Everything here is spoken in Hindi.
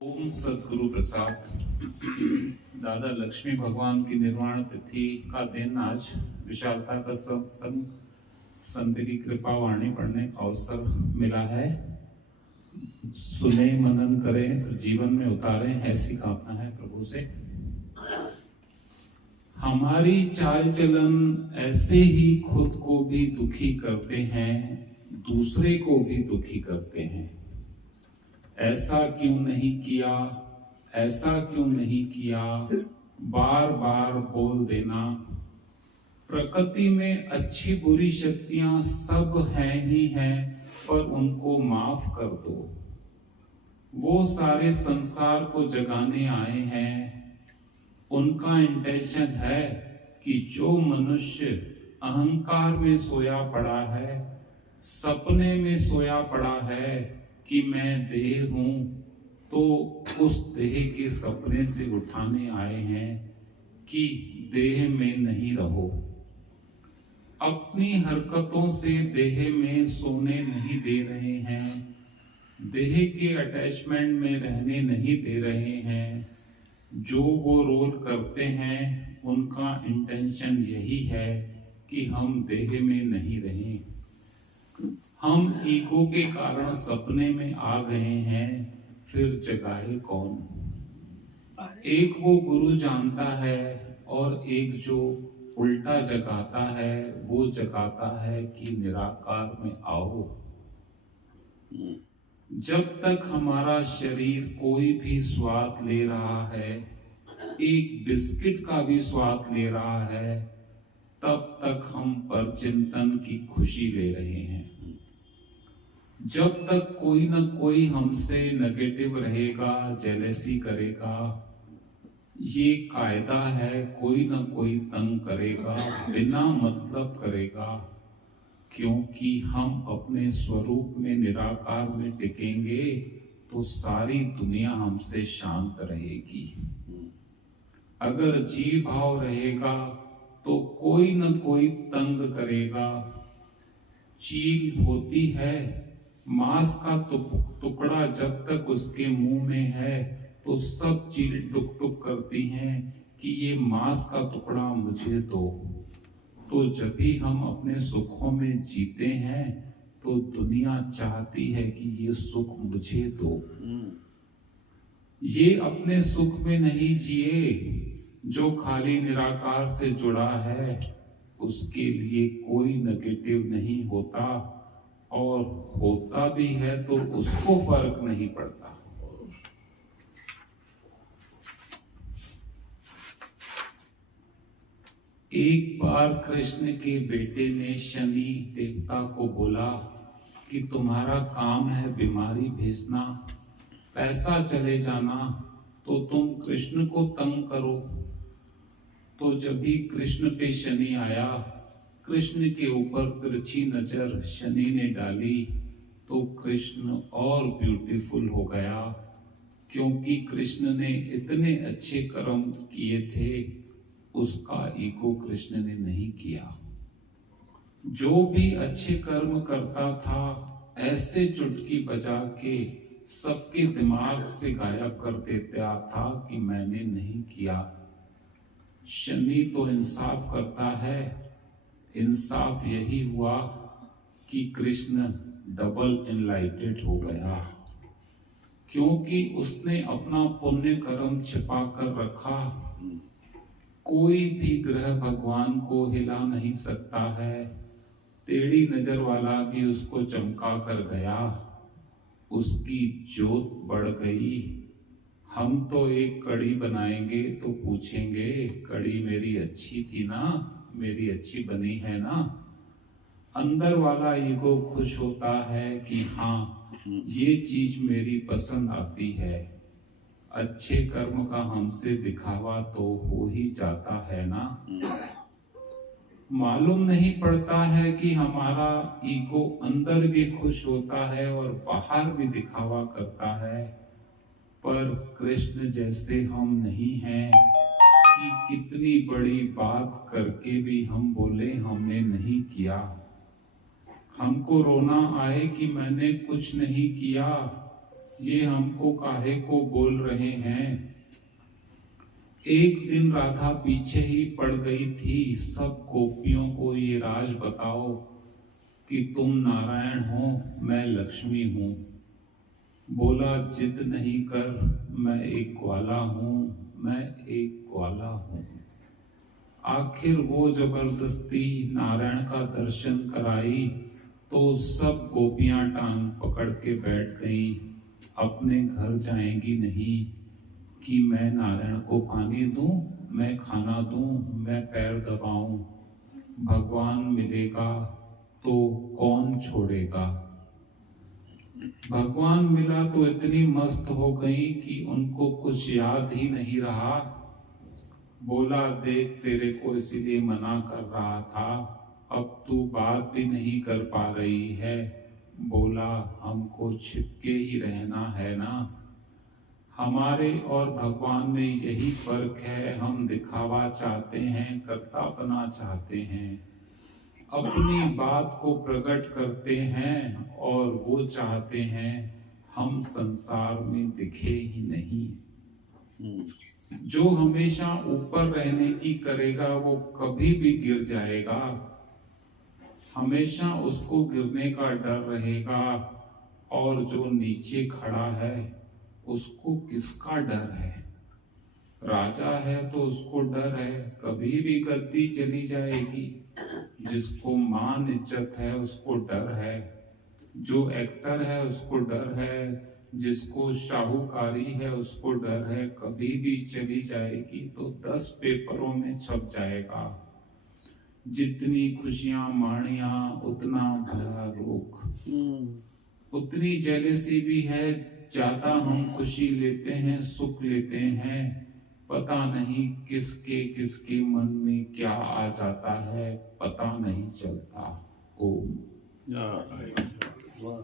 ओम सदगुरु प्रसाद। दादा लक्ष्मी भगवान की निर्वाण तिथि का दिन आज विशालता का सत्संग संत की कृपा वाणी पढ़ने का अवसर मिला है। सुने, मनन करें, फिर जीवन में उतारें, ऐसी कामना है प्रभु से। हमारी चाल चलन ऐसे ही खुद को भी दुखी करते हैं, दूसरे को भी दुखी करते हैं। ऐसा क्यों नहीं किया, ऐसा क्यों नहीं किया, बार बार बोल देना। प्रकृति में अच्छी बुरी शक्तियां सब हैं ही हैं, पर उनको माफ कर दो। वो सारे संसार को जगाने आए हैं। उनका इंटेंशन है कि जो मनुष्य अहंकार में सोया पड़ा है, सपने में सोया पड़ा है कि मैं देह हूं, तो उस देह के सपने से उठाने आए हैं कि देह में नहीं रहो। अपनी हरकतों से देह में सोने नहीं दे रहे हैं, देह के अटैचमेंट में रहने नहीं दे रहे हैं। जो वो रोल करते हैं उनका इंटेंशन यही है कि हम देह में नहीं रहें। हम ईगो के कारण सपने में आ गए हैं, फिर जगाए कौन। एक वो गुरु जानता है और एक जो उल्टा जगाता है, वो जगाता है कि निराकार में आओ। जब तक हमारा शरीर कोई भी स्वाद ले रहा है, एक बिस्किट का भी स्वाद ले रहा है, तब तक हम परचिंतन की खुशी ले रहे हैं। जब तक कोई न कोई हमसे नेगेटिव रहेगा, जेलसी करेगा, ये कायदा है, कोई न कोई तंग करेगा, बिना मतलब करेगा। क्योंकि हम अपने स्वरूप में निराकार में टिकेंगे तो सारी दुनिया हमसे शांत रहेगी। अगर जी भाव रहेगा तो कोई न कोई तंग करेगा। चील होती है, मांस का टुकड़ा जब तक उसके मुंह में है तो सब चील टुक टुक करती हैं कि ये मांस का टुकड़ा मुझे दो। तो जब भी हम अपने सुखों में जीते हैं तो दुनिया चाहती है कि ये सुख मुझे दो। ये अपने सुख में नहीं जिए। जो खाली निराकार से जुड़ा है उसके लिए कोई नेगेटिव नहीं होता, और होता भी है तो उसको फर्क नहीं पड़ता। एक बार कृष्ण के बेटे ने शनि देवता को बोला कि तुम्हारा काम है बीमारी भेजना, पैसा चले जाना, तो तुम कृष्ण को तंग करो। तो जब भी कृष्ण पे शनि आया, कृष्ण के ऊपर तिरछी नजर शनि ने डाली, तो कृष्ण और ब्यूटीफुल हो गया। क्योंकि कृष्ण ने इतने अच्छे कर्म किए थे, उसका ईगो कृष्ण ने नहीं किया। जो भी अच्छे कर्म करता था, ऐसे चुटकी बजा के सबके दिमाग से गायब कर देता था कि मैंने नहीं किया। शनि तो इंसाफ करता है। इंसाफ यही हुआ कि कृष्ण डबल एनलाइटेड हो गया, क्योंकि उसने अपना पुण्य कर्म छिपा कर रखा। कोई भी ग्रह भगवान को हिला नहीं सकता है। टेढ़ी नजर वाला भी उसको चमका कर गया, उसकी जोत बढ़ गई। हम तो एक कड़ी बनाएंगे तो पूछेंगे, कड़ी मेरी अच्छी थी ना, मेरी अच्छी बनी है ना। अंदर वाला ईगो खुश होता है कि हाँ, ये चीज मेरी पसंद आती है। अच्छे कर्म का हमसे दिखावा तो हो ही जाता है ना। मालूम नहीं पड़ता है कि हमारा ईगो अंदर भी खुश होता है और बाहर भी दिखावा करता है। पर कृष्ण जैसे हम नहीं हैं कि कितनी बड़ी बात करके भी हम बोले हमने नहीं किया। हमको रोना आए कि मैंने कुछ नहीं किया, ये हमको काहे को बोल रहे हैं। एक दिन राधा पीछे ही पड़ गई थी, सब गोपियों को ये राज बताओ कि तुम नारायण हो, मैं लक्ष्मी हूँ। बोला जिद नहीं कर, मैं एक ग्वाला हूँ, मैं एक ग्वाला हूँ। आखिर वो जबरदस्ती नारायण का दर्शन कराई तो सब गोपियां टांग पकड़ के बैठ गईं, अपने घर जाएंगी नहीं कि मैं नारायण को पानी दूं, मैं खाना दूं, मैं पैर दबाऊं। भगवान मिलेगा तो कौन छोड़ेगा। भगवान मिला तो इतनी मस्त हो गई कि उनको कुछ याद ही नहीं रहा। बोला देख तेरे को इसीलिए मना कर रहा था, अब तू बात भी नहीं कर पा रही है। बोला हमको छिपके ही रहना है ना। हमारे और भगवान में यही फर्क है, हम दिखावा चाहते हैं, कर्तापना चाहते हैं, अपनी बात को प्रकट करते हैं और वो चाहते हैं हम संसार में दिखे ही नहीं। जो हमेशा ऊपर रहने की करेगा वो कभी भी गिर जाएगा, हमेशा उसको गिरने का डर रहेगा। और जो नीचे खड़ा है उसको किसका डर है। राजा है तो उसको डर है, कभी भी गद्दी चली जाएगी। जिसको मान इज्जत है उसको डर है, जो एक्टर है उसको डर है, जिसको शाहूकारी है उसको डर है, कभी भी चली जाएगी तो 10 पेपरों में छप जाएगा। जितनी खुशियां माणिया उतना भरा रोग, उतनी जेलसी भी है, ज्यादा हम खुशी लेते हैं, सुख लेते हैं, पता नहीं किसके किसके मन में क्या आ जाता है, पता नहीं चलता। ओम। वाह,